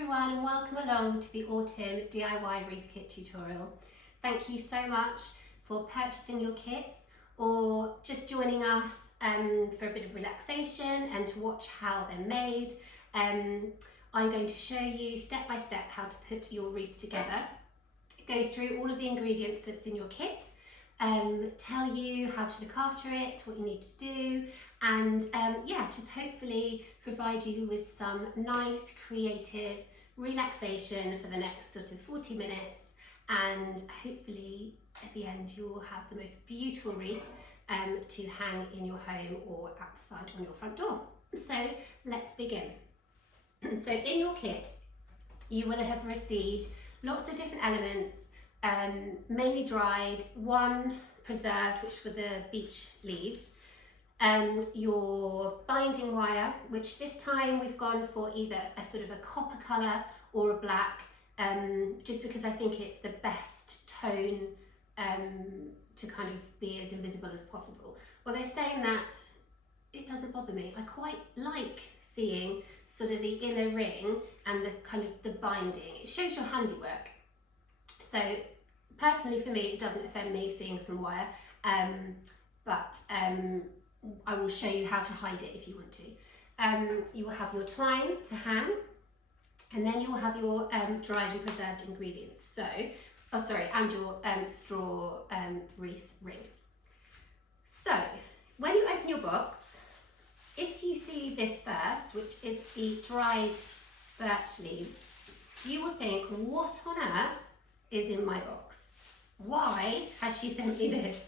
everyone and welcome along to the Autumn DIY Wreath Kit tutorial. Thank you so much for purchasing your kits or just joining us for a bit of relaxation and to watch how they're made. I'm going to show you step by step how to put your wreath together, go through all of the ingredients that's in your kit, tell you how to look after it, what you need to do, and just hopefully provide you with some nice creative relaxation for the next sort of 40 minutes, and hopefully at the end you will have the most beautiful wreath to hang in your home or outside on your front door. So let's begin. So in your kit you will have received lots of different elements, mainly dried, one preserved, which were the beech leaves, your binding wire, which this time we've gone for either a sort of a copper colour or a black, just because I think it's the best tone to kind of be as invisible as possible. Although saying that, it doesn't bother me. I quite like seeing sort of the inner ring and the kind of the binding. It shows your handiwork. So personally for me, it doesn't offend me seeing some wire, but I will show you how to hide it if you want to. You will have your twine to hang, and then you will have your dried and preserved ingredients. So, and your straw wreath ring. So, when you open your box, if you see this first, which is the dried birch leaves, you will think, what on earth is in my box? Why has she sent me this?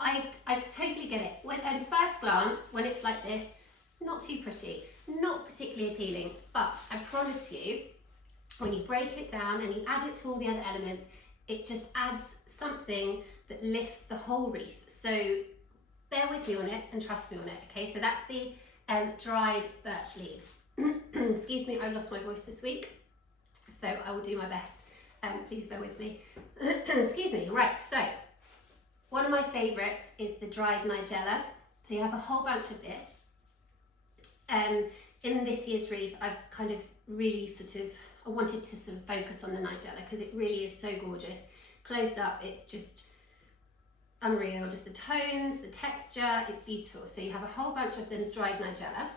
I totally get it. At first glance, when it's like this, not too pretty, not particularly appealing, but I promise you, when you break it down and you add it to all the other elements, it just adds something that lifts the whole wreath. So bear with me on it and trust me on it, okay? So that's the dried birch leaves. Excuse me, I've lost my voice this week, so I will do my best. Please bear with me. Excuse me. Right, so one of my favourites is the dried nigella. So you have a whole bunch of this. In this year's wreath, I've kind of really I wanted to sort of focus on the nigella because it really is so gorgeous. Close up, it's just unreal. Just the tones, the texture, it's beautiful. So you have a whole bunch of the dried nigella.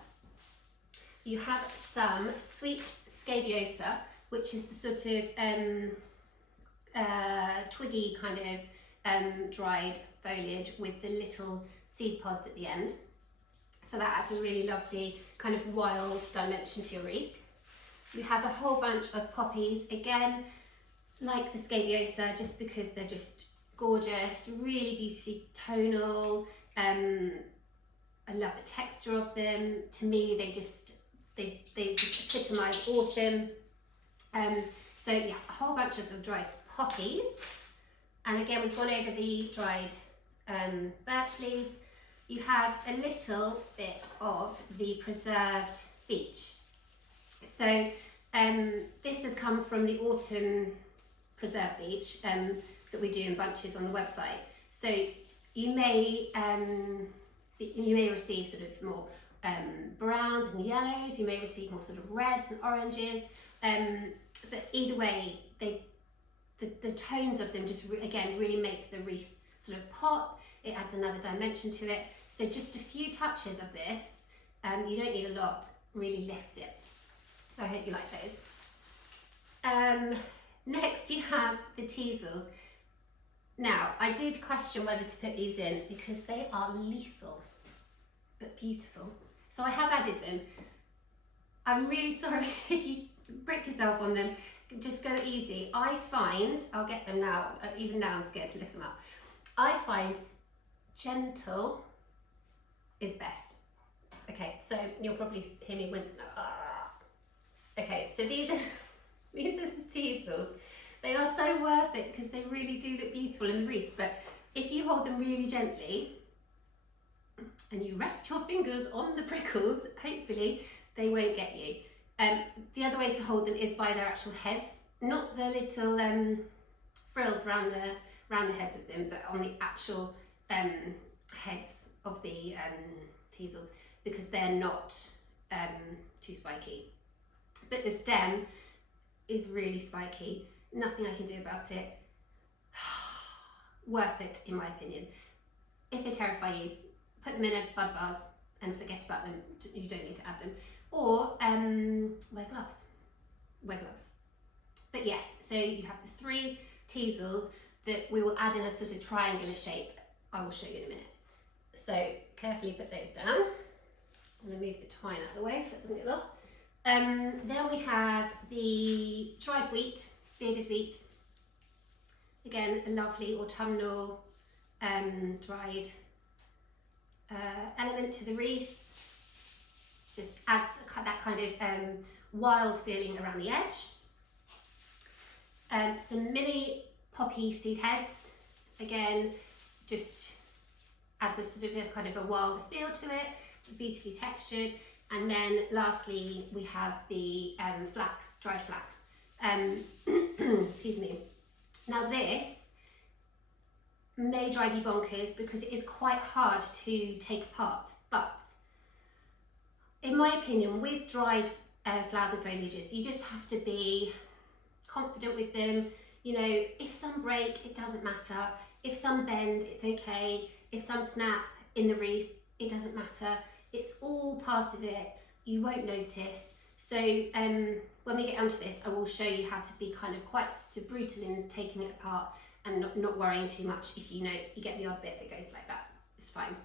You have some sweet scabiosa, which is the sort of twiggy kind of dried foliage with the little seed pods at the end. So that adds a really lovely kind of wild dimension to your wreath. You have a whole bunch of poppies, again, like the scabiosa, just because they're just gorgeous, really beautifully tonal. I love the texture of them. To me, they just epitomise autumn. So yeah, a whole bunch of the dried poppies, and again we've gone over the dried birch leaves. You have a little bit of the preserved beech. So this has come from the autumn preserved beech that we do in bunches on the website. So you may receive sort of more browns and yellows. You may receive more sort of reds and oranges. But either way, the tones of them just again really make the wreath sort of pop. It adds another dimension to it. So just a few touches of this, you don't need a lot, really lifts it. So I hope you like those. Next you have the teasels. Now I did question whether to put these in because they are lethal but beautiful. So I have added them. I'm really sorry if you break yourself on them, just go easy. I find, I'll get them now, even now I'm scared to lift them up. I find gentle is best. Okay, so you'll probably hear me wince now. Okay, so these are the teasels. They are so worth it because they really do look beautiful in the wreath, but if you hold them really gently and you rest your fingers on the prickles, hopefully they won't get you. The other way to hold them is by their actual heads, not the little frills around the heads of them, but on the actual heads of the teasels, because they're not too spiky. But the stem is really spiky. Nothing I can do about it. Worth it, in my opinion. If they terrify you, put them in a bud vase and forget about them. You don't need to add them. Or wear gloves. Wear gloves. But yes, so you have the 3 teasels that we will add in a sort of triangular shape. I will show you in a minute. So carefully put those down. I'm going to move the twine out of the way so it doesn't get lost. Then we have the dried wheat, bearded wheat. Again, a lovely autumnal dried element to the wreath. Just adds that kind of wild feeling around the edge. Some mini poppy seed heads. Again, just adds a sort of a kind of a wilder feel to it, beautifully textured. And then lastly, we have the flax, dried flax. Excuse me. Now this may drive you bonkers because it is quite hard to take apart, but in my opinion, with dried flowers and foliages, you just have to be confident with them. You know, if some break, it doesn't matter. If some bend, it's okay. If some snap in the wreath, it doesn't matter. It's all part of it. You won't notice. So when we get onto this, I will show you how to be kind of quite sort of brutal in taking it apart and not worrying too much if you know you get the odd bit that goes like that. It's fine.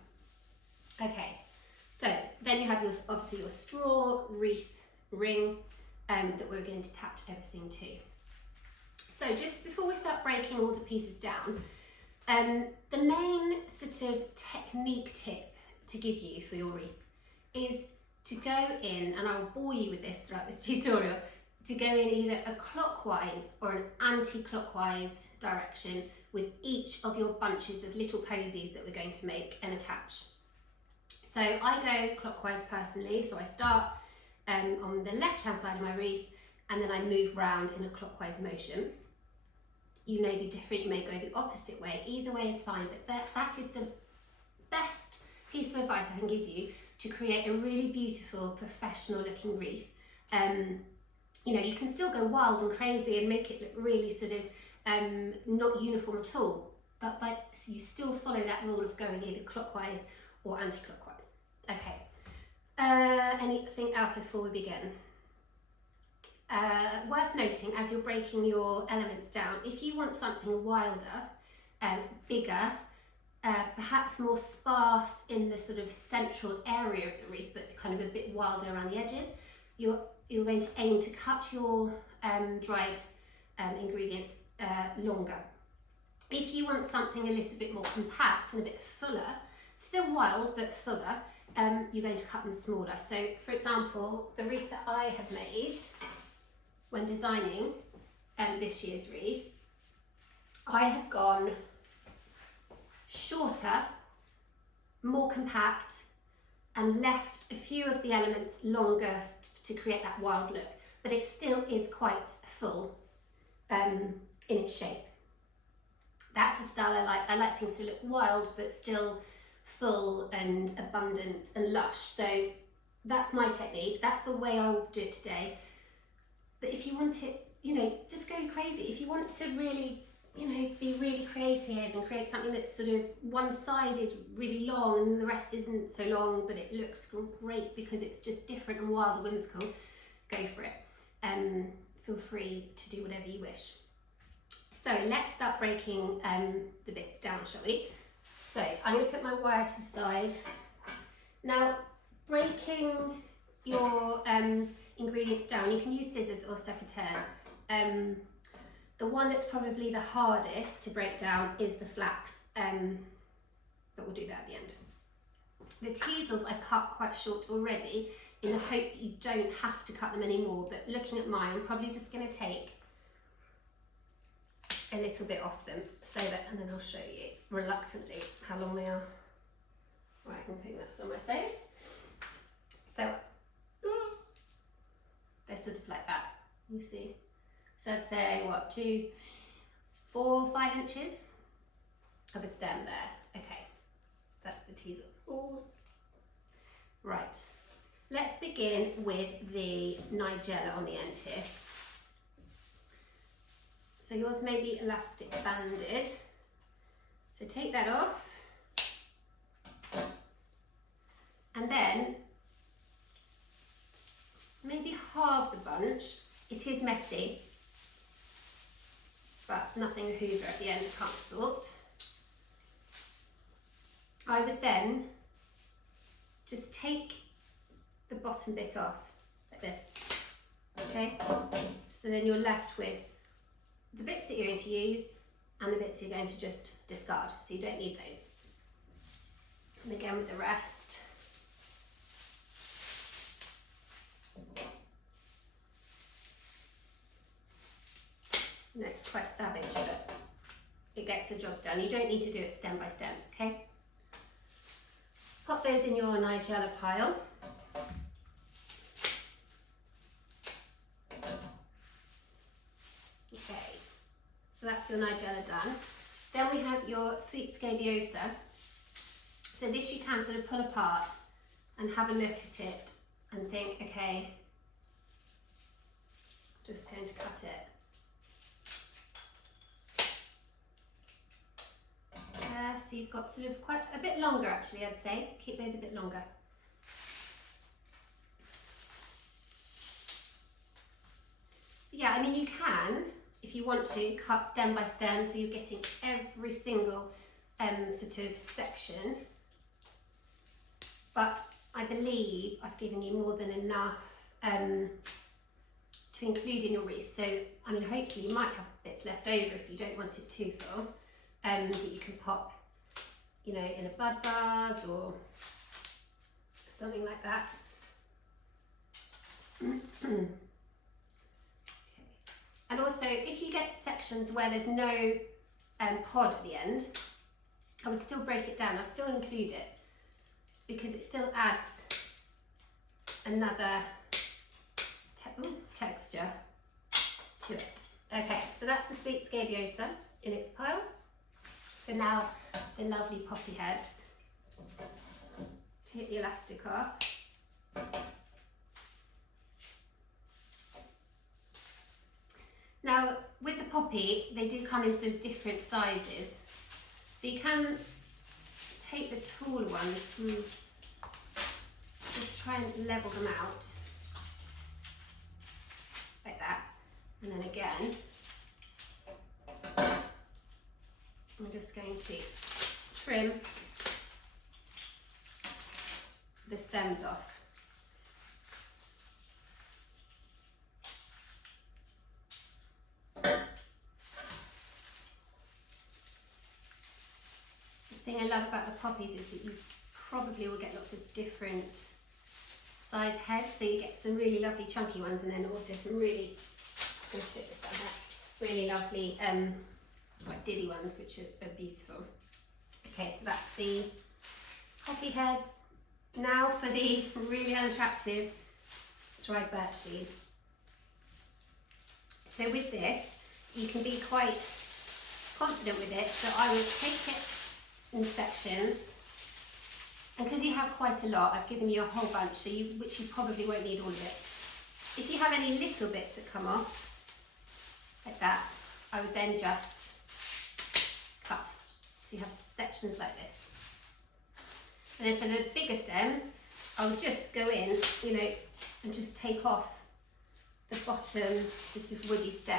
Okay, so then you have your obviously your straw wreath ring that we're going to attach everything to. So just before we start breaking all the pieces down, the main sort of technique tip to give you for your wreath is to go in, and I will bore you with this throughout this tutorial, to go in either a clockwise or an anti-clockwise direction with each of your bunches of little posies that we're going to make and attach. So I go clockwise personally, so I start on the left hand side of my wreath and then I move round in a clockwise motion. You may be different, you may go the opposite way, either way is fine, but that is the best piece of advice I can give you to create a really beautiful professional looking wreath. You know, you can still go wild and crazy and make it look really sort of not uniform at all, but so you still follow that rule of going either clockwise or anti-clockwise. Okay, anything else before we begin? Worth noting, as you're breaking your elements down, if you want something wilder, bigger, perhaps more sparse in the sort of central area of the wreath, but kind of a bit wilder around the edges, you're going to aim to cut your dried ingredients longer. If you want something a little bit more compact and a bit fuller, still wild but fuller, you're going to cut them smaller. So for example, the wreath that I have made when designing this year's wreath, I have gone shorter, more compact, and left a few of the elements longer to create that wild look, but it still is quite full in its shape. That's the style I like. I like things to look wild but still full and abundant and lush. So that's my technique. That's the way I will do it today. But if you want it, you know, just go crazy. If you want to really, you know, be really creative and create something that's sort of one-sided, really long, and the rest isn't so long, but it looks great because it's just different and wild and whimsical, go for it. Feel free to do whatever you wish. So let's start breaking the bits down, shall we? So I'm going to put my wire to the side. Now, breaking your ingredients down, you can use scissors or secateurs. The one that's probably the hardest to break down is the flax, but we'll do that at the end. The teasels I've cut quite short already in the hope that you don't have to cut them anymore, but looking at mine, I'm probably just going to take a little bit off them so that, and then I'll show you reluctantly how long they are. Right, I'm putting that somewhere safe. So they're sort of like that, you see. So I'd say, what, 2, 4, 5 inches of a stem there. Okay, that's the teasel. Right, let's begin with the nigella on the end here. So yours may be elastic banded. So take that off. And then maybe halve the bunch. It is messy, but nothing Hoover at the end can't sort. I would then just take the bottom bit off like this, okay? So then you're left with the bits that you're going to use and the bits you're going to just discard, so you don't need those. And again with the rest. No, it's quite savage, but it gets the job done. You don't need to do it stem by stem, okay? Pop those in your nigella pile. Okay, so that's your nigella done. Then we have your sweet scabiosa. So this you can sort of pull apart and have a look at it and think, okay, I'm just going to cut it. So you've got sort of quite a bit longer actually, I'd say. Keep those a bit longer. Yeah, I mean you can, if you want to, cut stem by stem so you're getting every single sort of section. But I believe I've given you more than enough to include in your wreath. So, I mean, hopefully you might have bits left over if you don't want it too full, that you can pop, you know, in a bud vase or something like that. Okay. And also, if you get sections where there's no pod at the end, I would still break it down. I'd still include it because it still adds another texture to it. Okay, so that's the sweet scabiosa in its pile. So now the lovely poppy heads. Take the elastic off. Now with the poppy, they do come in sort of different sizes. So you can take the taller ones and just try and level them out like that. And then again, I'm just going to trim the stems off. The thing I love about the poppies is that you probably will get lots of different size heads, so you get some really lovely chunky ones and then also some really, I'm going to fit this down there, really lovely quite diddy ones which are beautiful. Okay, so that's the poppy heads. Now for the really unattractive dried birch leaves. So with this, you can be quite confident with it. So I would take it in sections, and because you have quite a lot, I've given you a whole bunch, so which you probably won't need all of it. If you have any little bits that come off, like that, I would then just cut. So you have sections like this. And then for the bigger stems, I would just go in, you know, and just take off the bottom sort of woody stem.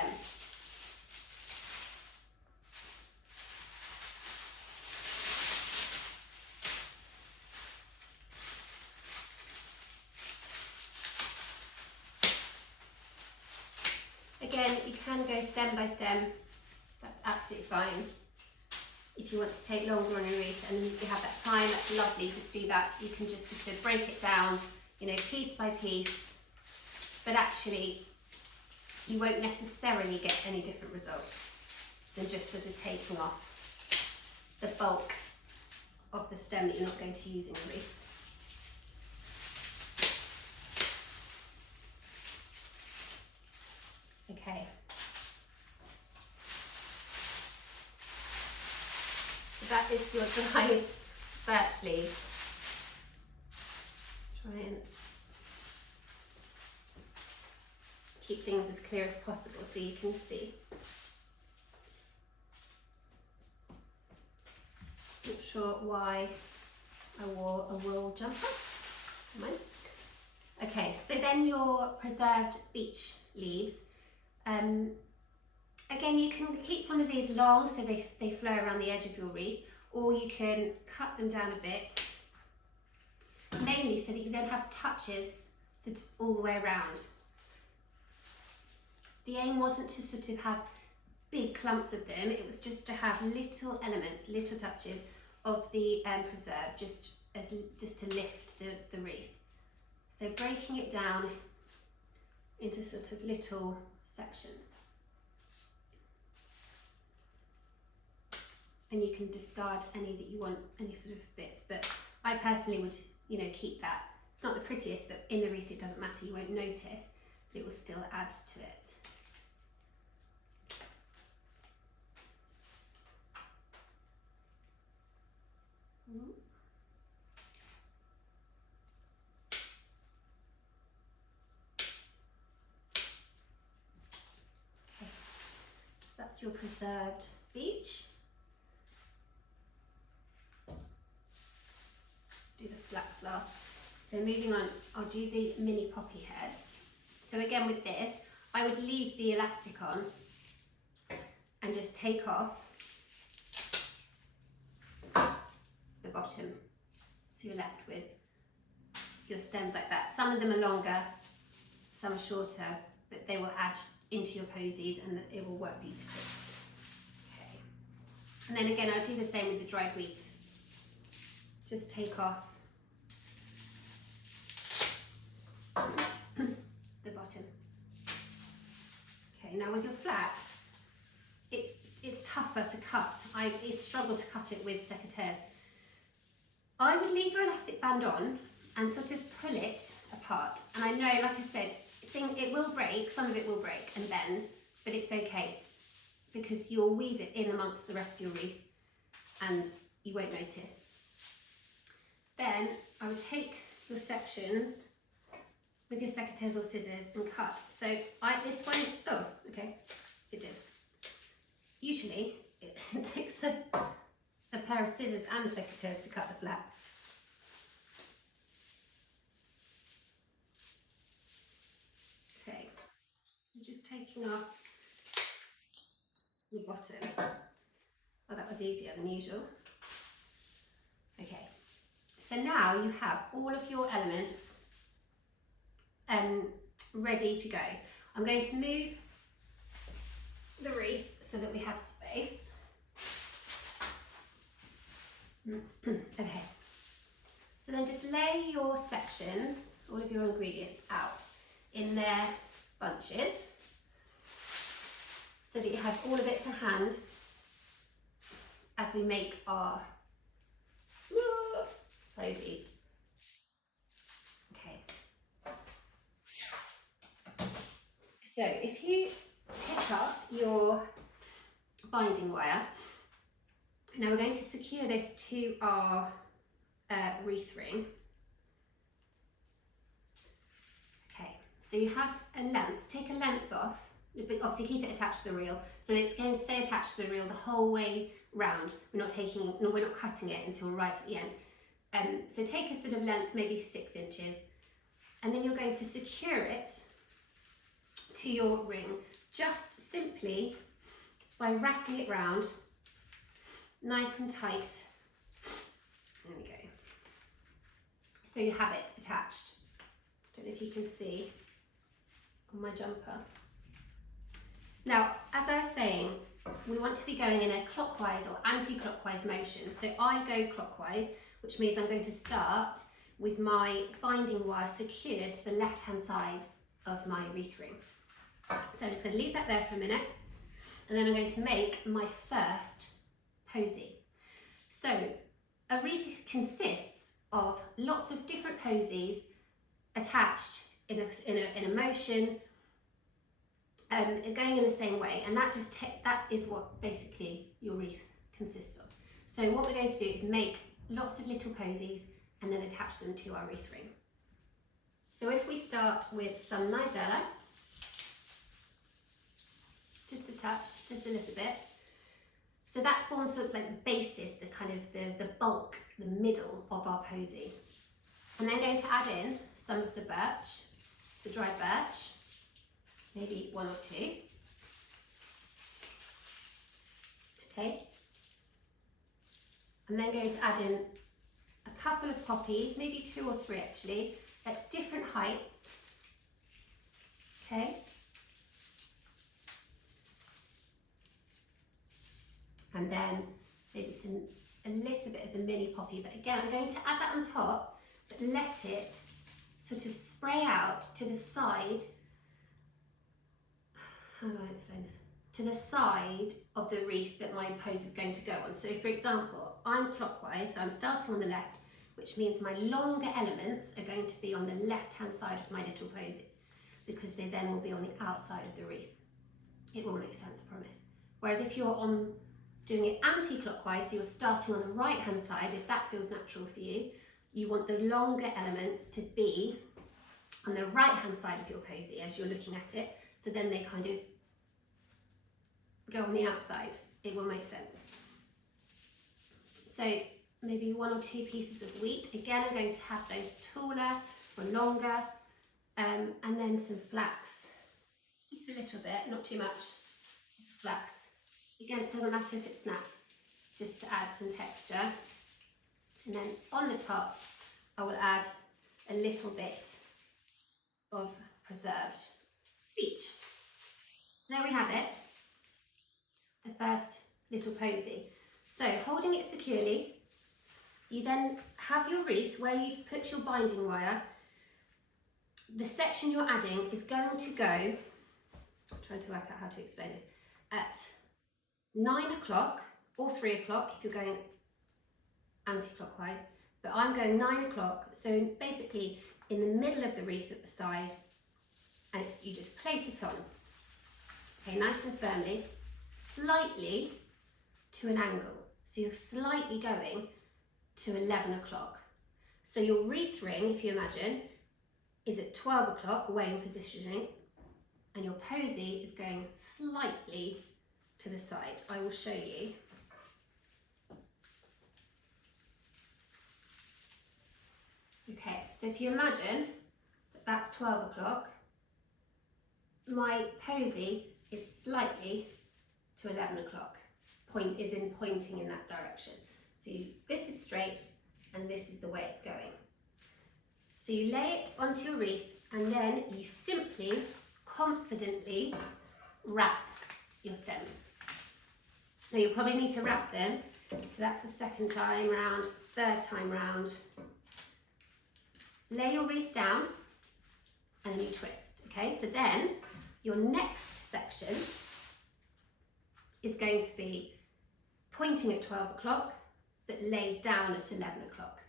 Again, you can go stem by stem, that's absolutely fine. If you want to take longer on your wreath and you have that time, that's lovely, just do that. You can just sort of break it down, you know, piece by piece, but actually you won't necessarily get any different results than just sort of taking off the bulk of the stem that you're not going to use in your wreath. Okay. So that is your dried birch leaf. Try and keep things as clear as possible so you can see. Not sure why I wore a wool jumper. Okay, so then your preserved beech leaves. Again, you can keep some of these long so they flow around the edge of your wreath, or you can cut them down a bit, mainly so that you don't have touches all the way around. The aim wasn't to sort of have big clumps of them, it was just to have little elements, little touches of the preserve, just to lift the wreath. So breaking it down into sort of little sections. And you can discard any that you want, any sort of bits, but I personally would, keep that. It's not the prettiest, but in the wreath it doesn't matter, you won't notice, but it will still add to it. Okay, so that's your preserved beech. Do the flax last. So moving on, I'll do the mini poppy heads. So again with this, I would leave the elastic on and just take off the bottom. So you're left with your stems like that. Some of them are longer, some are shorter, but they will add into your posies and it will work beautifully. Okay. And then again, I'll do the same with the dried wheat. Just take off the bottom. Okay, now with your flax, it's tougher to cut. I struggle to cut it with secateurs. I would leave your elastic band on and sort of pull it apart. And I know, like I said, it will break, some of it will break and bend, but it's okay because you'll weave it in amongst the rest of your wreath and you won't notice. Then I would take your sections with your secateurs or scissors and cut. So this one, oh, okay, it did. Usually it takes a pair of scissors and secateurs to cut the flax. Okay, so just taking off the bottom. Oh, that was easier than usual. Okay. So now you have all of your elements ready to go. I'm going to move the wreath so that we have space. Okay. So then just lay your sections, all of your ingredients out in their bunches so that you have all of it to hand as we make our posies. Okay. So if you pick up your binding wire, now we're going to secure this to our wreath ring. Okay, so you have a length, take a length off, but obviously keep it attached to the reel, so it's going to stay attached to the reel the whole way round. We're not cutting it until right at the end. So take a sort of length, maybe 6 inches, and then you're going to secure it to your ring, just simply by wrapping it round nice and tight. There we go. So you have it attached. Don't know if you can see on my jumper. Now, as I was saying, we want to be going in a clockwise or anti-clockwise motion. So I go clockwise, which means I'm going to start with my binding wire secured to the left-hand side of my wreath ring. So I'm just going to leave that there for a minute, and then I'm going to make my first posy. So a wreath consists of lots of different posies attached in a motion, going in the same way, and that is what basically your wreath consists of. So what we're going to do is make lots of little posies and then attach them to our wreath ring. So if we start with some nigella, a touch, just a little bit. So that forms sort of like the basis, the kind of the bulk, the middle of our posy. I'm then going to add in some of the birch, the dried birch, maybe 1 or 2. Okay. I'm then going to add in a couple of poppies, maybe 2 or 3 actually, at different heights. Okay. And then maybe a little bit of the mini poppy, but again, I'm going to add that on top, but let it sort of spray out to the side. How do I explain this? To the side of the wreath that my pose is going to go on. So for example, I'm clockwise, so I'm starting on the left, which means my longer elements are going to be on the left-hand side of my little posy, because they then will be on the outside of the wreath. It will make sense, I promise. Whereas if you're doing it anti-clockwise, so you're starting on the right-hand side, if that feels natural for you, you want the longer elements to be on the right-hand side of your posy as you're looking at it, so then they kind of go on the outside. It will make sense. So maybe 1 or 2 pieces of wheat. Again, I'm going to have those taller or longer, and then some flax. Just a little bit, not too much. Flax. Again, it doesn't matter if it's snapped, just to add some texture. And then on the top, I will add a little bit of preserved beech. So there we have it, the first little posy. So holding it securely, you then have your wreath where you've put your binding wire. The section you're adding is going to go, I'm trying to work out how to explain this, at 9 o'clock or 3 o'clock if you're going anti-clockwise, but I'm going 9 o'clock, so basically in the middle of the wreath at the side, and you just place it on, okay, nice and firmly, slightly to an angle, so you're slightly going to 11 o'clock. So your wreath ring, if you imagine, is at 12 o'clock where you're positioning, and your posy is going slightly to the side. I will show you. Okay, so if you imagine that that's 12 o'clock, my posy is slightly to 11 o'clock. Pointing in that direction. So this is straight and this is the way it's going. So you lay it onto your wreath and then you simply, confidently wrap your stems. Now you'll probably need to wrap them, so that's the second time round, third time round. Lay your wreath down and then you twist, okay? So then your next section is going to be pointing at 12 o'clock, but laid down at 11 o'clock.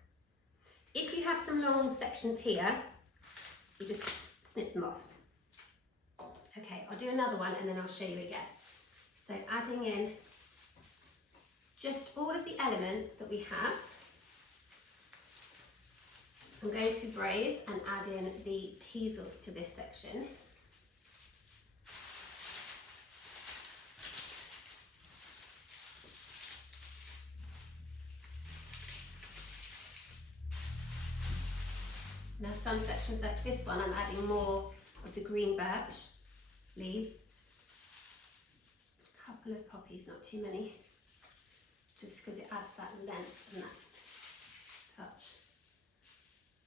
If you have some long sections here, you just snip them off. Okay, I'll do another one and then I'll show you again. So adding in just all of the elements that we have. I'm going to be brave and add in the teasels to this section. Now some sections like this one, I'm adding more of the green birch leaves. A couple of poppies, not too many, just because it adds that length and that touch.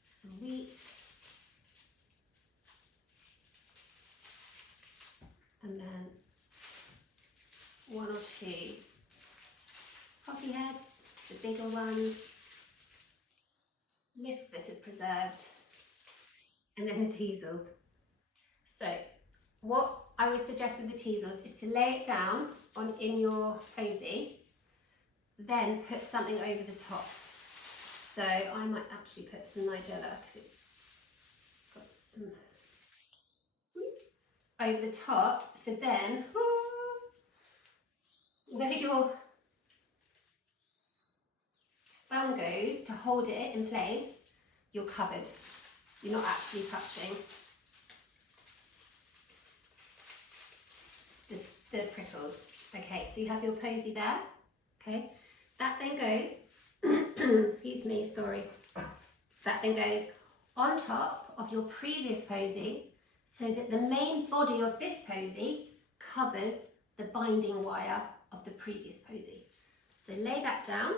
Some wheat. And then 1 or 2 poppy heads, the bigger ones. Little bit of preserved, and then the teasels. So what I would suggest with the teasels is to lay it down in your posy, then put something over the top. So I might actually put some nigella because it's got some over the top. So then where your thumb goes to hold it in place, you're covered. You're not actually touching. There's the prickles. Okay, so you have your posy there. Okay, that then goes, excuse me, sorry. That then goes on top of your previous posy so that the main body of this posy covers the binding wire of the previous posy. So lay that down,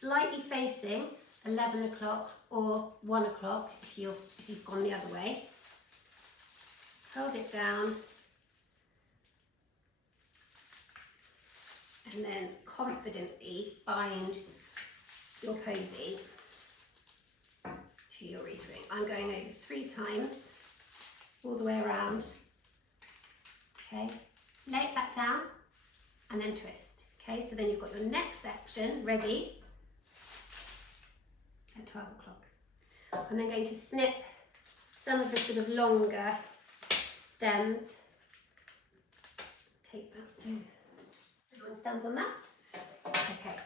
slightly facing 11 o'clock or 1 o'clock if you've gone the other way. Hold it down and then confidently bind your posy to your wreath ring. I'm going over 3 times, all the way around. Okay, lay it back down and then twist. Okay, so then you've got your next section ready at 12 o'clock. I'm then going to snip some of the sort of longer stems. Take that so everyone stands on that. Okay.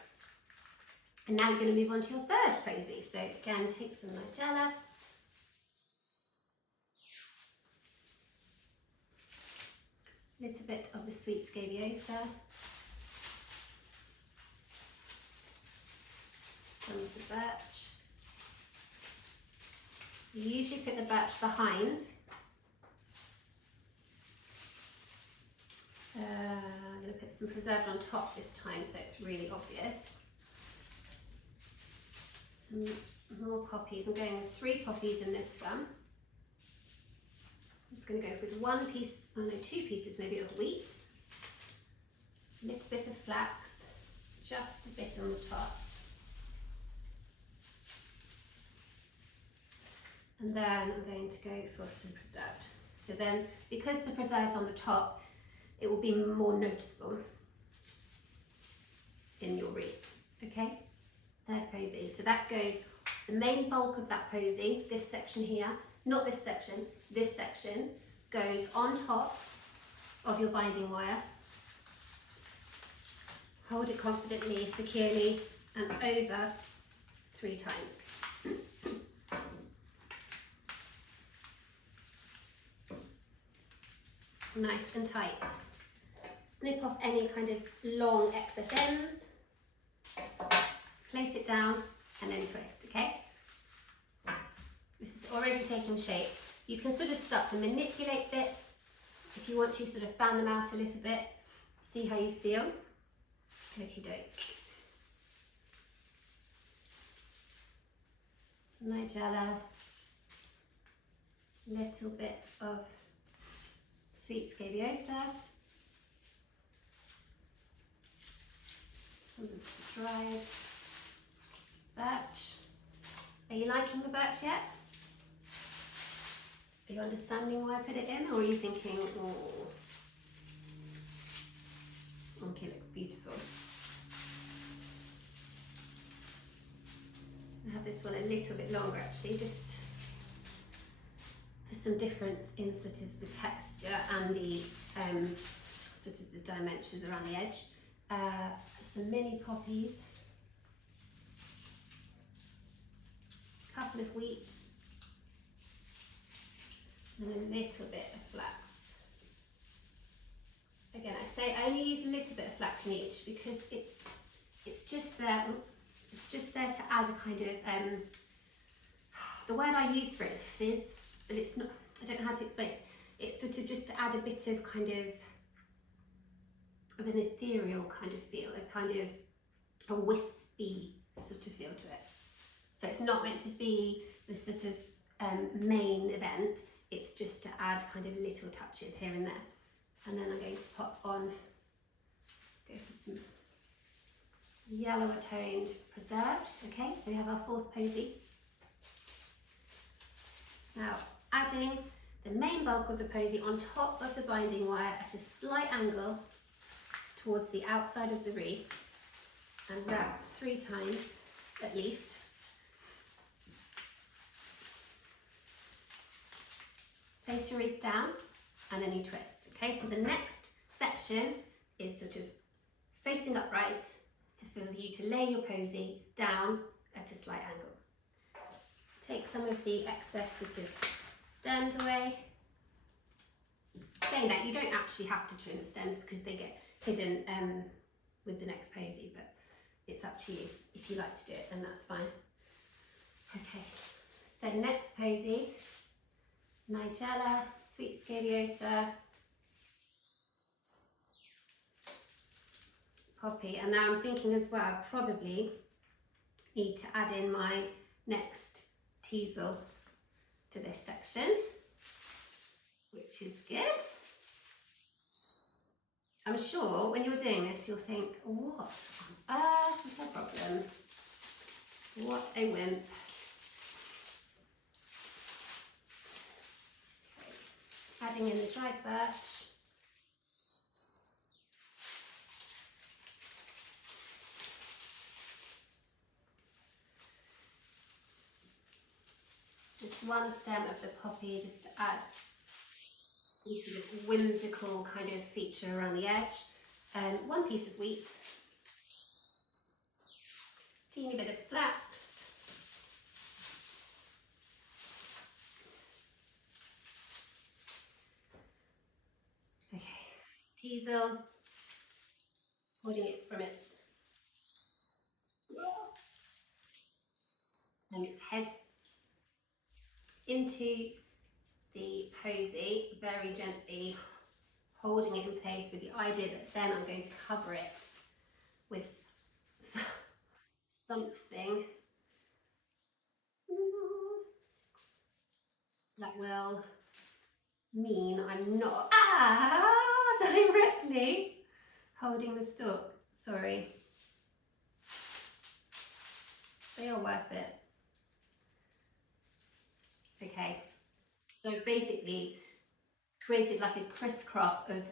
And now you're going to move on to your third posy. So again, take some nigella. A little bit of the sweet scabiosa. Some of the birch. You usually put the birch behind. I'm going to put some preserved on top this time so it's really obvious. Some more poppies. I'm going with 3 poppies in this one. I'm just going to go with 1 piece, oh no, 2 pieces maybe of wheat, a little bit of flax, just a bit on the top. And then I'm going to go for some preserved. So then, because the preserve's on the top, it will be more noticeable in your wreath. Okay, third posy. So that goes, the main bulk of that posy, this section here, not this section goes on top of your binding wire. Hold it confidently, securely, and over 3 times. Nice and tight. Snip off any kind of long excess ends. Place it down and then twist, okay? This is already taking shape. You can sort of start to manipulate bits. If you want to sort of fan them out a little bit, see how you feel. Okie doke. Nigella, little bit of sweet scabiosa, some of the dried birch. Are you liking the birch yet? Are you understanding why I put it in, or are you thinking, oh, okay, looks beautiful. I have this one a little bit longer actually, just for some difference in sort of the texture and the sort of the dimensions around the edge. Some mini poppies, a couple of wheat, and a little bit of flax. Again, I say only use a little bit of flax in each because it's just there to add a kind of the word I use for it is fizz, but it's not, I don't know how to explain it. It's sort of just to add a bit of kind of an ethereal kind of feel, a kind of a wispy sort of feel to it. So it's not meant to be the sort of main event, it's just to add kind of little touches here and there. And then I'm going to pop on, go for some yellower toned preserved. Okay, so we have our 4th posy. Now adding the main bulk of the posy on top of the binding wire at a slight angle towards the outside of the wreath, and wrap 3 times at least. Place your wreath down and then you twist. Okay, so the next section is sort of facing upright, so for you to lay your posy down at a slight angle. Take some of the excess sort of stems away. Saying that, you don't actually have to trim the stems because they get hidden with the next posy, but it's up to you. If you like to do it, then that's fine. Okay, so next posy, Nigella, Sweet Scaliosa, Poppy, and now I'm thinking as well, probably need to add in my next teasel to this section, which is good. I'm sure when you're doing this, you'll think, what on earth is her problem? What a wimp. Okay. Adding in the dried birch. Just one stem of the poppy, just to add some sort of whimsical kind of feature around the edge. One piece of wheat, teeny bit of flax, okay, teasel, holding it from its head into the posy, very gently holding it in place with the idea that then I'm going to cover it with something that will mean I'm not directly holding the stalk. Sorry. They are worth it. Okay, so basically created like a crisscross of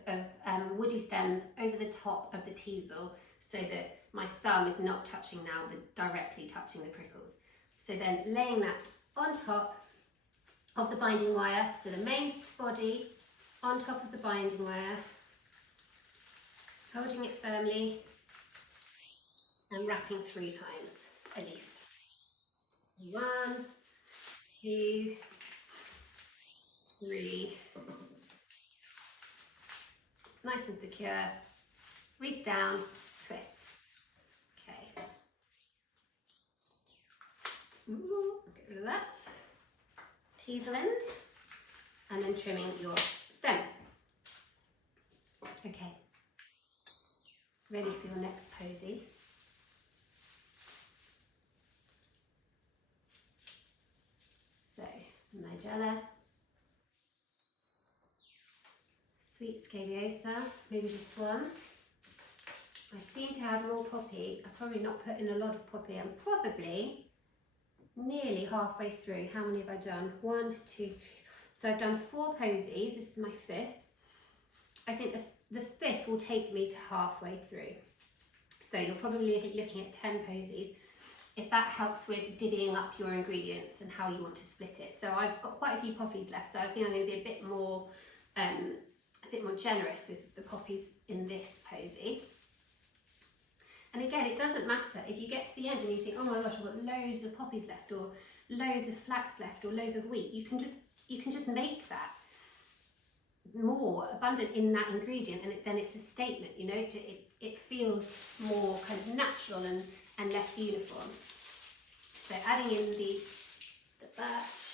woody stems over the top of the teasel so that my thumb is not touching now, directly touching the prickles. So then laying that on top of the binding wire, so the main body on top of the binding wire, holding it firmly and wrapping 3 times at least. So 1, 2, 3. Nice and secure. Wreath down, twist. Okay. Get rid of that. Teasel end, and then trimming your stems. Okay. Ready for your next posy. So, some Nigella, Sweet Scaliosa, maybe just one. I seem to have more poppy. I've probably not put in a lot of poppy. I'm probably nearly halfway through. How many have I done? 1, 2, 3. So I've done 4 posies. This is my 5th. I think the 5th will take me to halfway through. So you're probably looking at 10 posies. If that helps with divvying up your ingredients and how you want to split it. So I've got quite a few poppies left, so I think I'm going to be a bit more generous with the poppies in this posy. And again, it doesn't matter if you get to the end and you think, oh my gosh, I've got loads of poppies left, or loads of flax left, or loads of wheat. You can just make that more abundant in that ingredient, and then it's a statement. You know, it feels more kind of natural and less uniform. So adding in the birch.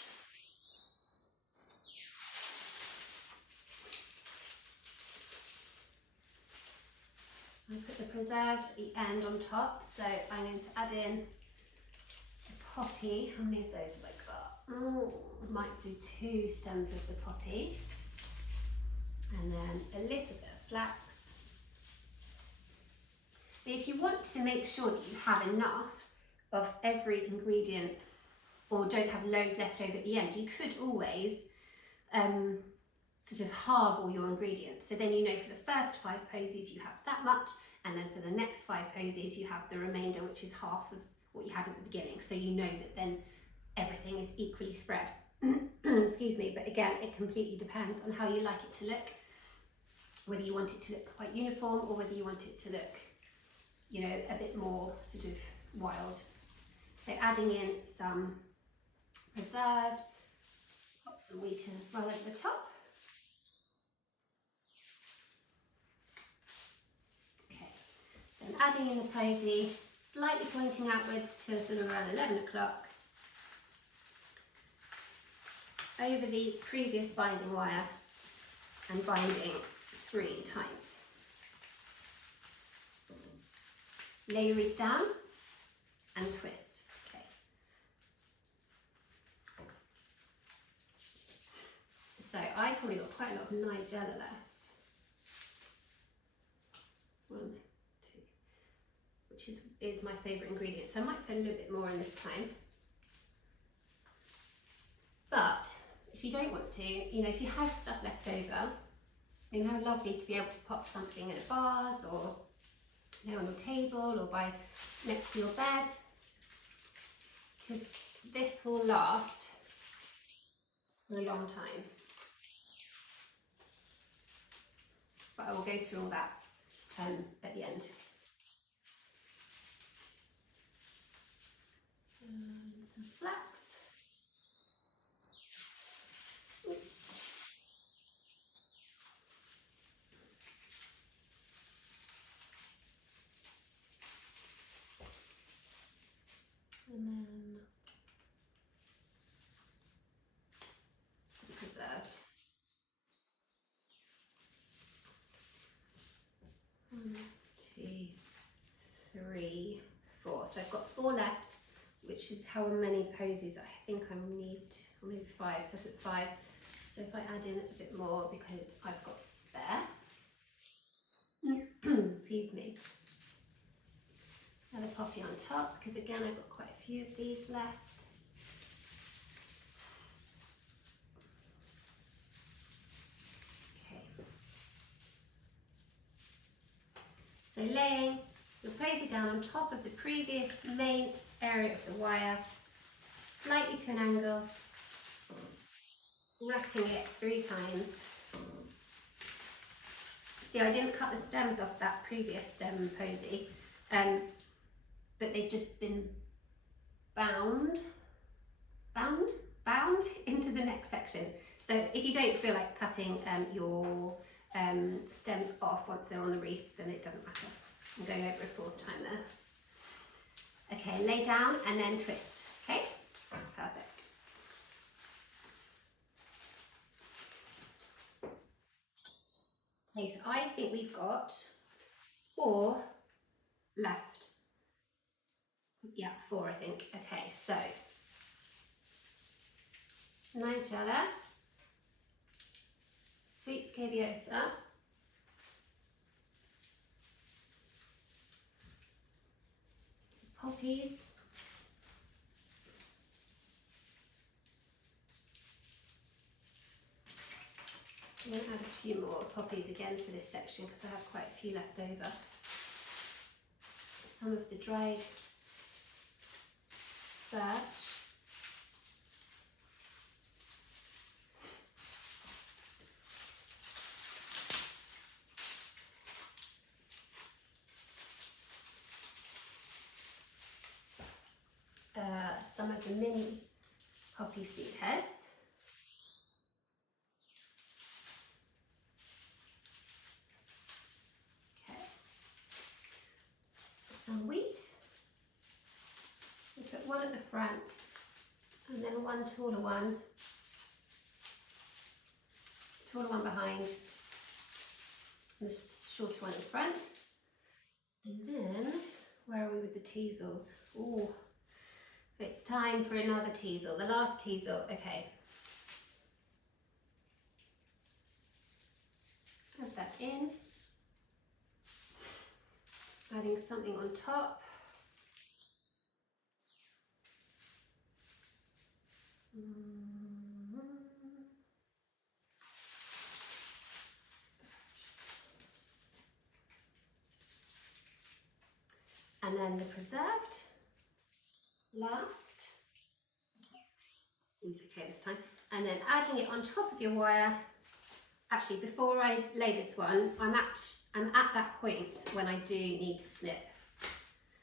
I put the preserved at the end on top, so I'm going to add in the poppy. How many of those have I got? Oh, I might do 2 stems of the poppy, and then a little bit of flax. But if you want to make sure that you have enough of every ingredient, or don't have loads left over at the end, you could always sort of halve all your ingredients. So then you know for the first 5 posies you have that much, and then for the next 5 posies you have the remainder, which is half of what you had at the beginning. So you know that then everything is equally spread. Excuse me, but again, it completely depends on how you like it to look, whether you want it to look quite uniform or whether you want it to look, you know, a bit more sort of wild. So adding in some preserved, pop some wheat in as well over the top. adding in the posy, slightly pointing outwards to sort of around 11 o'clock, over the previous binding wire and binding 3 times. Lay your wreath down and twist. Okay. So I've probably got quite a lot of nigella left. 1, 2, which is my favourite ingredient. So I might put a little bit more in this time. But if you don't want to, you know, if you have stuff left over, then how lovely to be able to pop something in a vase or, you know, on your table or by next to your bed, because this will last for a long time. But I will go through all that at the end. And some flax. And then some preserved. 1, 2, 3, 4. So I've got 4 left, which is how many posies I think I need, or maybe 5. So I put 5. So if I add in a bit more because I've got spare. Excuse me. Another poppy on top, because again I've got quite a few of these left. Okay. So laying your posy down on top of the previous main area of the wire, slightly to an angle, wrapping it 3 times. See, I didn't cut the stems off that previous posy, but they've just been bound into the next section. So if you don't feel like cutting your stems off once they're on the wreath, then it doesn't matter. I'm going over a 4th time there. Okay, lay down and then twist. Okay, perfect. Okay, so I think we've got 4 left. Yeah, 4 I think. Okay, so nigella, sweet scabiosa, poppies, I'm going to add a few more poppies again for this section because I have quite a few left over. Some of the dried birch. Some of the mini poppy seed heads. Okay. Some wheat. We put 1 at the front and then 1 taller one behind and the shorter one in front. And then, where are we with the teasels? Oh, it's time for another teasel, the last teasel. Okay. Add that in. Adding something on top. And then the preserved. Last, seems okay this time, and then adding it on top of your wire. Actually, before I lay this one, I'm at that point when I do need to snip.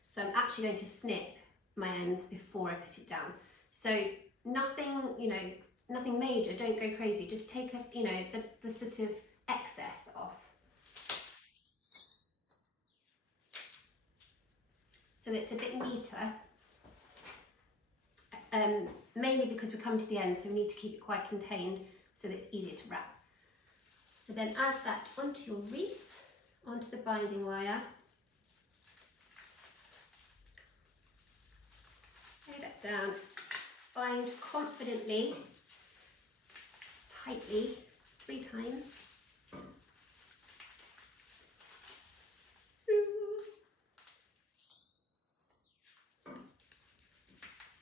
So I'm actually going to snip my ends before I put it down. So nothing, you know, nothing major, don't go crazy, just take a, you know, the sort of excess off. so it's a bit neater. Mainly because we're coming to the end, so we need to keep it quite contained so that it's easier to wrap. So then add that onto your wreath, onto the binding wire. Lay that down, bind confidently, tightly, 3 times.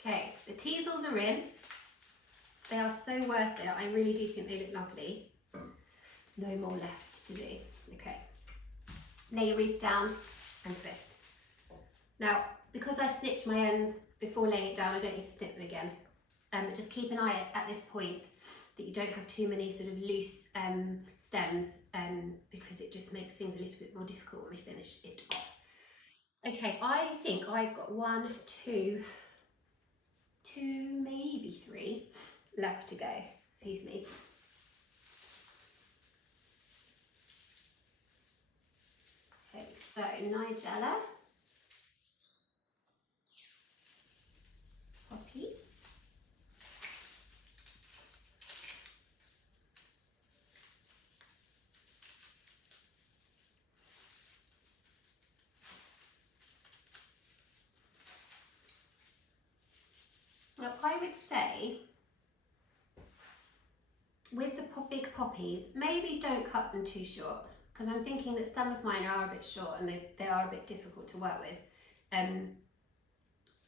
Okay, the teasels are in. They are so worth it. I really do think they look lovely. No more left to do. Okay, lay your wreath down and twist. Now, because I snipped my ends before laying it down, I don't need to snip them again. But just keep an eye at this point that you don't have too many sort of loose stems because it just makes things a little bit more difficult when we finish it off. Okay, I think I've got 1, 2, maybe 3 left to go. Excuse me. Okay, so Nigella, Poppy, now I would say with the big poppies, maybe don't cut them too short, because I'm thinking that some of mine are a bit short and they are a bit difficult to work with.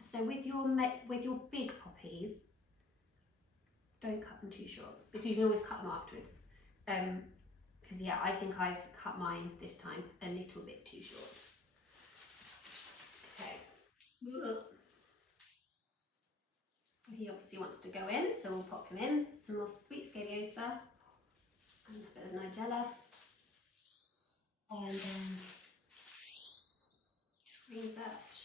So with your big poppies, don't cut them too short, because you can always cut them afterwards. Because yeah, I think I've cut mine this time a little bit too short. Okay. He obviously wants to go in, so we'll pop him in. Some more sweet scaliosa and a bit of Nigella, and then green birch.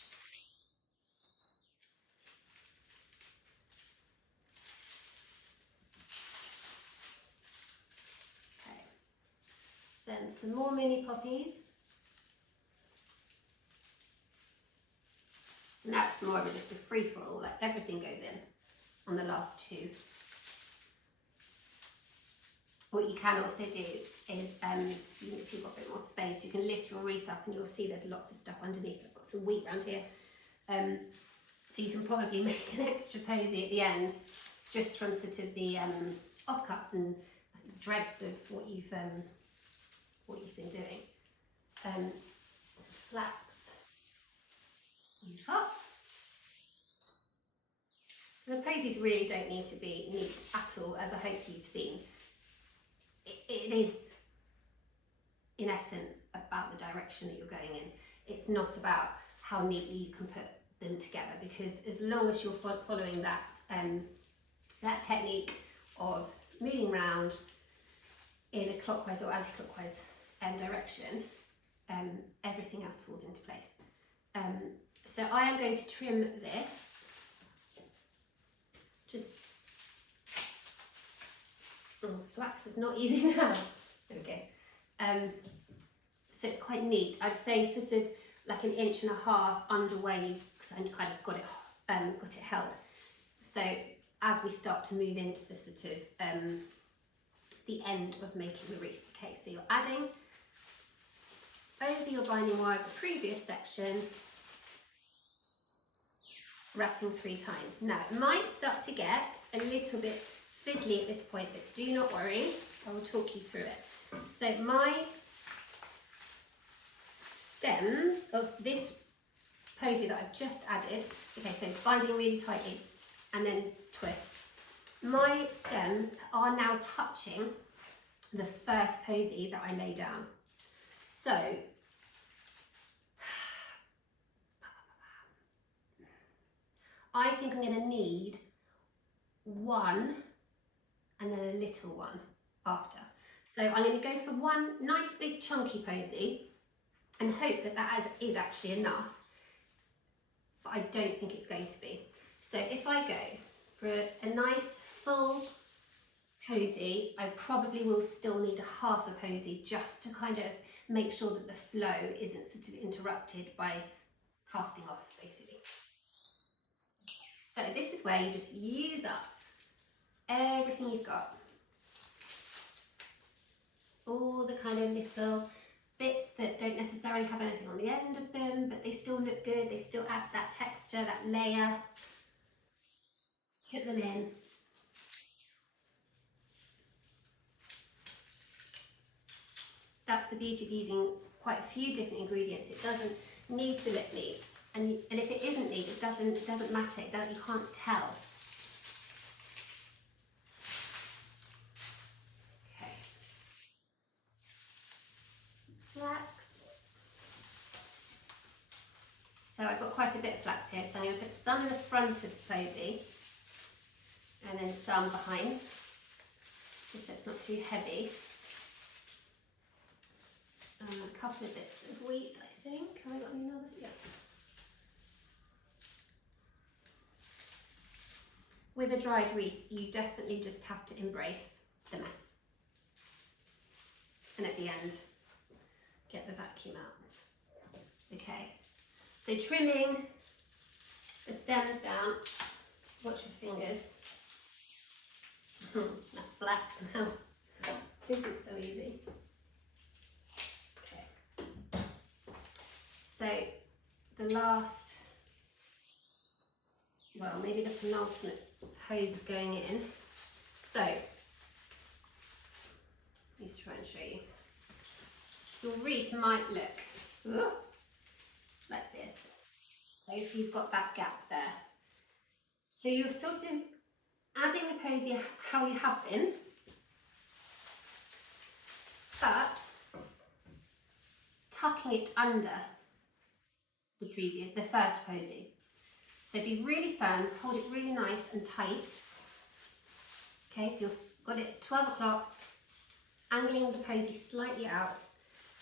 Okay. Then some more mini poppies. So now it's more of just a free-for-all, like everything goes in on the last 2. What you can also do is, if you've got a bit more space, you can lift your wreath up and you'll see there's lots of stuff underneath. I've got some wheat around here. So you can probably make an extra posy at the end, just from sort of the offcuts and dregs of what you've been doing. Flax on top. The posies really don't need to be neat at all, as I hope you've seen. It is, in essence, about the direction that you're going in. It's not about how neatly you can put them together, because as long as you're following that that technique of moving around in a clockwise or anti-clockwise direction, everything else falls into place. So I am going to trim this. Just, flax is not easy now. There we go. So it's quite neat. I'd say sort of like 1.5 inches underway, because I kind of got it held. So as we start to move into the sort of the end of making the wreath. Okay, so you're adding over your binding wire of the previous section, wrapping 3 times. Now, it might start to get a little bit fiddly at this point, but do not worry, I will talk you through it. So my stems of this posy that I've just added, okay, so binding really tightly and then twist. My stems are now touching the first posy that I lay down. So I think I'm going to need 1 and then a little one after. So I'm going to go for 1 nice big chunky posy and hope that that is actually enough, but I don't think it's going to be. So if I go for a nice full posy, I probably will still need a half a posy just to kind of make sure that the flow isn't sort of interrupted by casting off basically. So this is where you just use up everything you've got. All the kind of little bits that don't necessarily have anything on the end of them, but they still look good, they still add that texture, that layer. Put them in. That's the beauty of using quite a few different ingredients. It doesn't need to look neat, and if it isn't neat, it doesn't matter. You can't tell. Okay. Flax. So I've got quite a bit of flax here, so I'm going to put some in the front of the posy and then some behind, just so it's not too heavy. A couple of bits of wheat, I think. Have I got any other? Yeah. With a dried wreath, you definitely just have to embrace the mess. And at the end, get the vacuum out. Okay. So trimming the stems down. Watch your fingers. That black smell. This is so easy. So the last, well, maybe the penultimate hose is going in. So, let me just try and show you. Your wreath might look like this. Okay, so you've got that gap there. So you're sort of adding the posy how you have been, but tucking it under the first posy. So be really firm, hold it really nice and tight. Okay, so you've got it at 12 o'clock, angling the posy slightly out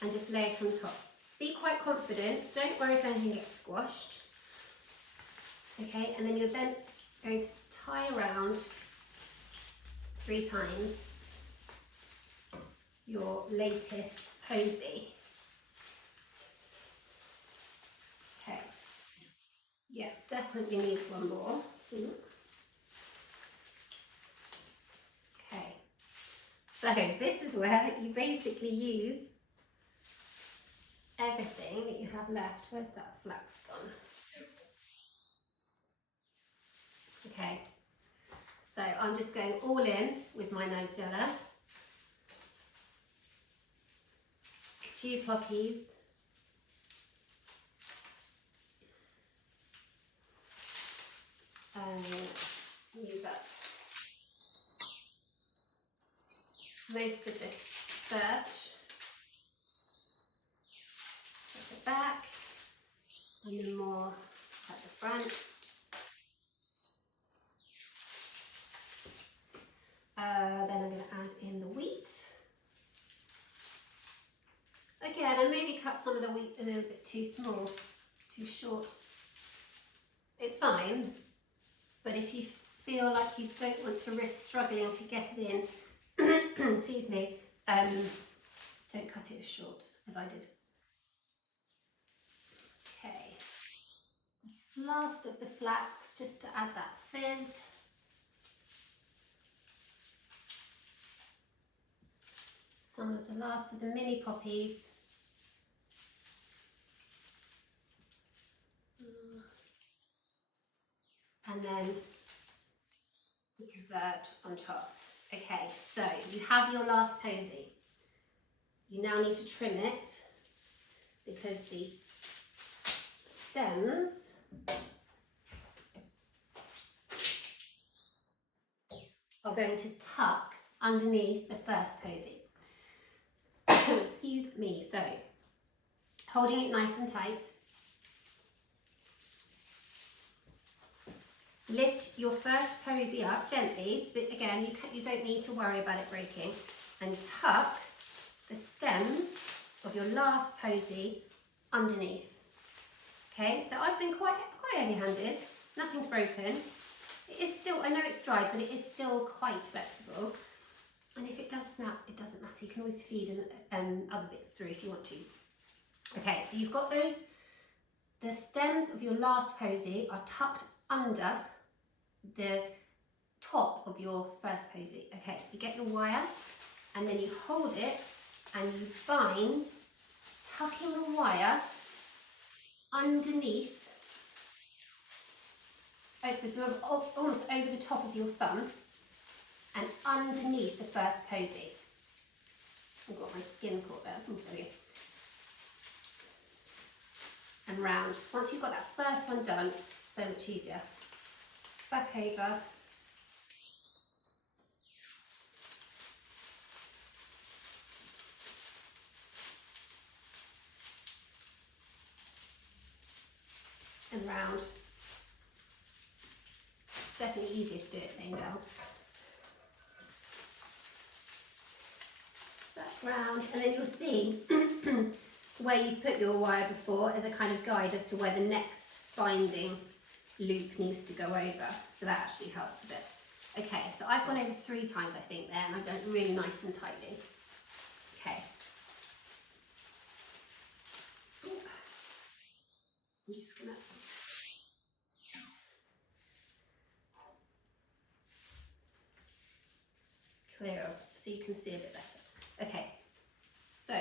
and just lay it on top. Be quite confident, don't worry if anything gets squashed. Okay, and then you're then going to tie around 3 times your latest posy. Okay, yeah, definitely needs one more. Okay, so this is where you basically use everything that you have left. Where's that flax gone? Okay, so I'm just going all in with my Nigella. A few poppies. Use up most of this birch at the back and then more at the front. Then I'm going to add in the wheat. Again, I maybe cut some of the wheat a little bit too small, too short. It's fine, but if you feel like you don't want to risk struggling to get it in, excuse me, don't cut it as short as I did. Okay, last of the flax, just to add that fizz. Some of the last of the mini poppies. And then the preserved on top. Okay, so you have your last posy. You now need to trim it because the stems are going to tuck underneath the first posy. Excuse me, so holding it nice and tight. Lift your first posy up gently, but again, you don't need to worry about it breaking, and tuck the stems of your last posy underneath. Okay, so I've been quite heavy-handed, nothing's broken. It is still, I know it's dried, but it is still quite flexible. And if it does snap, it doesn't matter. You can always feed other bits through if you want to. Okay, so you've got those the stems of your last posy are tucked under the top of your first posy. Okay, you get your wire and then you hold it and you find, tucking the wire underneath, so sort of almost over the top of your thumb and underneath the first posy. I've got my skin caught there. And round. Once you've got that first one done, so much easier. Back over. And round. Definitely easier to do it laying down. Back round, and then you'll see where you put your wire before as a kind of guide as to where the next binding loop needs to go over. So that actually helps a bit. Okay, so I've gone over 3 times I think there, and I've done it really nice and tightly. Okay. I'm just gonna clear up so you can see a bit better. Okay, so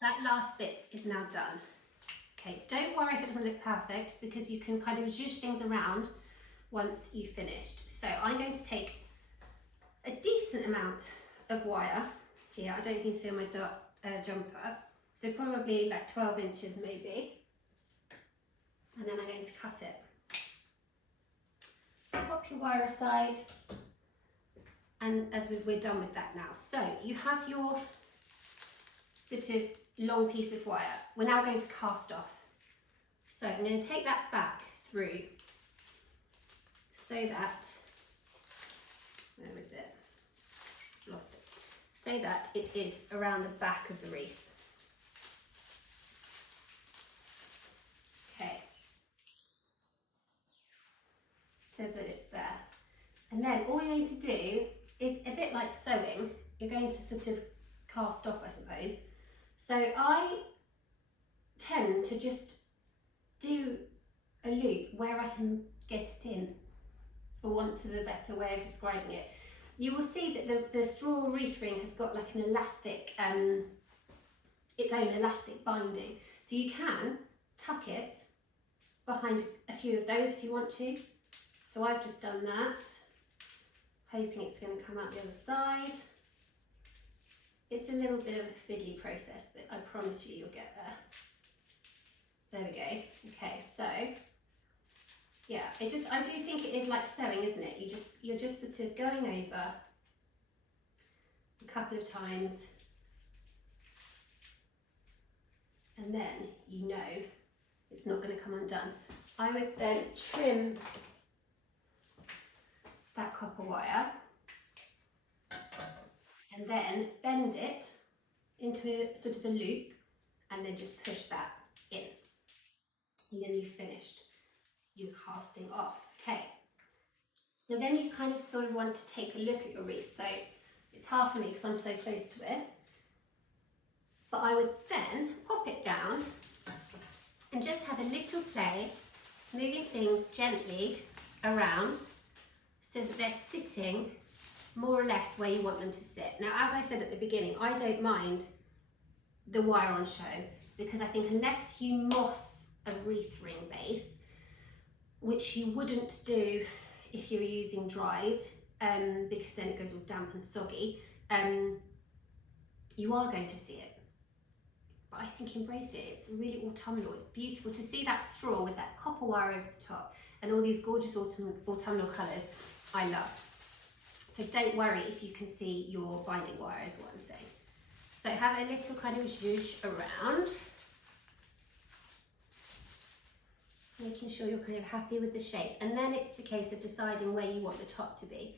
that last bit is now done. Okay, don't worry if it doesn't look perfect because you can kind of zhuzh things around once you've finished. So I'm going to take a decent amount of wire here. I don't think you can see on my jumper. So probably like 12 inches maybe. And then I'm going to cut it. Pop your wire aside. And we're done with that now. So you have your sort of long piece of wire. We're now going to cast off. So I'm going to take that back through so that, where is it? Lost it. So that it is around the back of the wreath. Okay. So that it's there. And then all you're going to do is a bit like sewing. You're going to sort of cast off, I suppose. So I tend to just do a loop where I can get it in, for want of a better way of describing it. You will see that the straw wreath ring has got like an elastic, its own elastic binding. So you can tuck it behind a few of those if you want to. So I've just done that, hoping it's going to come out the other side. It's a little bit of a fiddly process, but I promise you you'll get there. There we go. Okay, so yeah, I do think it is like sewing, isn't it? You're just sort of going over a couple of times, and then you know it's not going to come undone. I would then trim that copper wire and then bend it into a sort of a loop and then just push that in. And then you've finished your casting off. Okay, so then you kind of sort of want to take a look at your wreath. So it's hard for me because I'm so close to it, but I would then pop it down and just have a little play, moving things gently around so that they're sitting more or less where you want them to sit. Now, as I said at the beginning, I don't mind the wire on show because I think unless you moss a wreath ring base, which you wouldn't do if you're using dried, because then it goes all damp and soggy, you are going to see it. But I think embrace it. It's really autumnal. It's beautiful to see that straw with that copper wire over the top and all these gorgeous autumnal colours. I love. So don't worry if you can see your binding wire is what I'm saying. So have a little kind of zhuzh around, making sure you're kind of happy with the shape. And then it's a case of deciding where you want the top to be.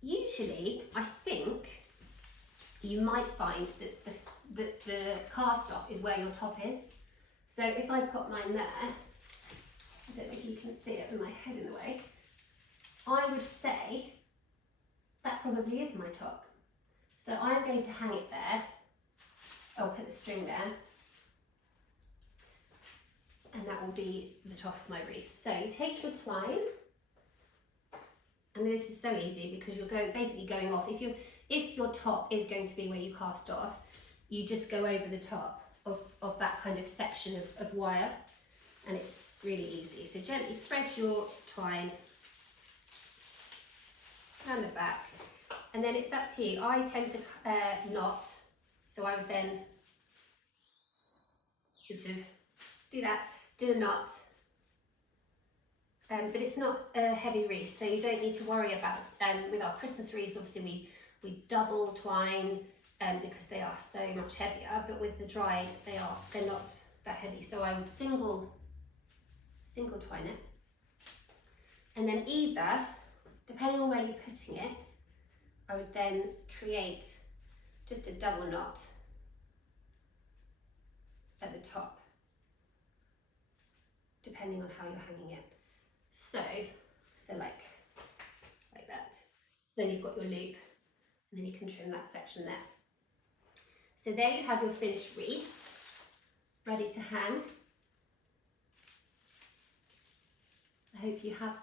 Usually, I think you might find that the cast off is where your top is. So if I put mine there, I don't know if you can see it with my head in the way, I would say that probably is my top. So I'm going to hang it there. I'll put the string there. and that will be the top of my wreath. So you take your twine, and this is so easy because you're basically going off. If your top is going to be where you cast off, you just go over the top of that kind of section of wire, and it's really easy. So gently thread your twine around the back, and then it's up to you. I tend to knot, so I would then sort of do a knot. But it's not a heavy wreath, so you don't need to worry about, with our Christmas wreaths, obviously we double twine because they are so much heavier, but with the dried, they're not that heavy. So I would single twine it, and then either, depending on where you're putting it, I would then create just a double knot at the top, depending on how you're hanging it. So like that. So then you've got your loop, and then you can trim that section there. So there you have your finished wreath, ready to hang. I hope you have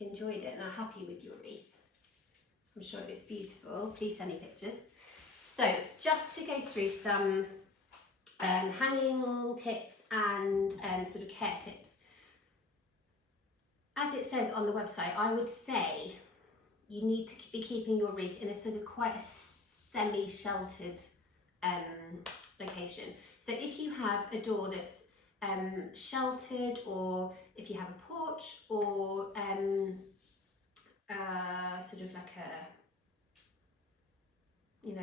enjoyed it and are happy with your wreath. I'm sure it's beautiful. Please send me pictures. So just to go through some hanging tips and sort of care tips. As it says on the website, I would say you need to be keeping your wreath in a sort of quite a semi-sheltered location. So if you have a door that's sheltered, or if you have a porch, or sort of like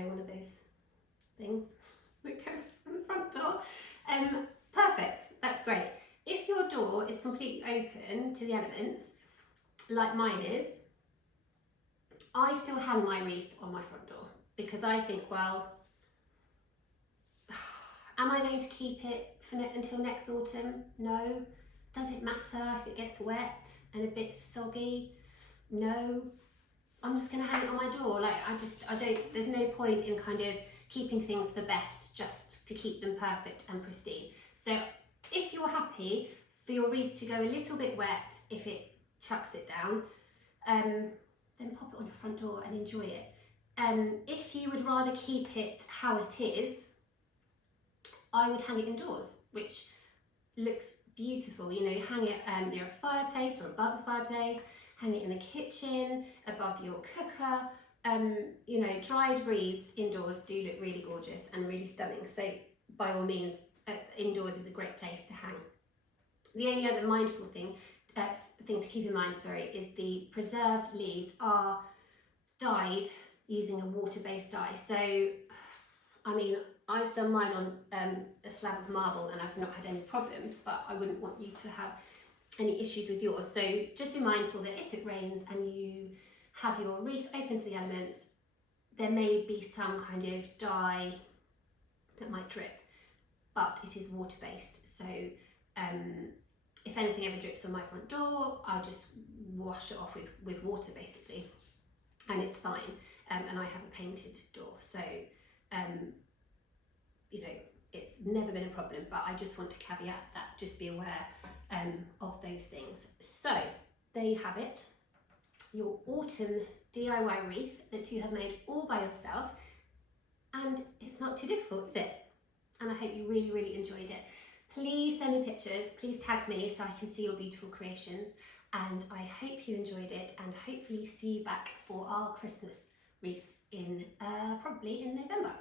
one of those things that go from the front door, perfect, that's great. If your door is completely open to the elements, like mine is, I still hang my wreath on my front door because I think, well, am I going to keep it until next autumn? No. Does it matter if it gets wet and a bit soggy? No. I'm just going to hang it on my door. Like, I don't, there's no point in kind of keeping things for best just to keep them perfect and pristine. So if you're happy for your wreath to go a little bit wet if it chucks it down, then pop it on your front door and enjoy it. If you would rather keep it how it is, I would hang it indoors, which looks beautiful. You know, hang it near a fireplace or above a fireplace, hang it in the kitchen, above your cooker. You know, dried wreaths indoors do look really gorgeous and really stunning. So by all means, indoors is a great place to hang. The only other mindful thing to keep in mind, is the preserved leaves are dyed using a water-based dye. So, I mean, I've done mine on a slab of marble and I've not had any problems, but I wouldn't want you to have any issues with yours. So just be mindful that if it rains and you have your wreath open to the elements, there may be some kind of dye that might drip, but it is water-based. So if anything ever drips on my front door, I'll just wash it off with water basically, and it's fine. And I have a painted door, so you know, it's never been a problem, but I just want to caveat that, just be aware of those things. So there you have it, your autumn DIY wreath that you have made all by yourself, and it's not too difficult, is it? And I hope you really, really enjoyed it. Please send me pictures, please tag me so I can see your beautiful creations, and I hope you enjoyed it, and hopefully see you back for our Christmas wreaths in probably in November.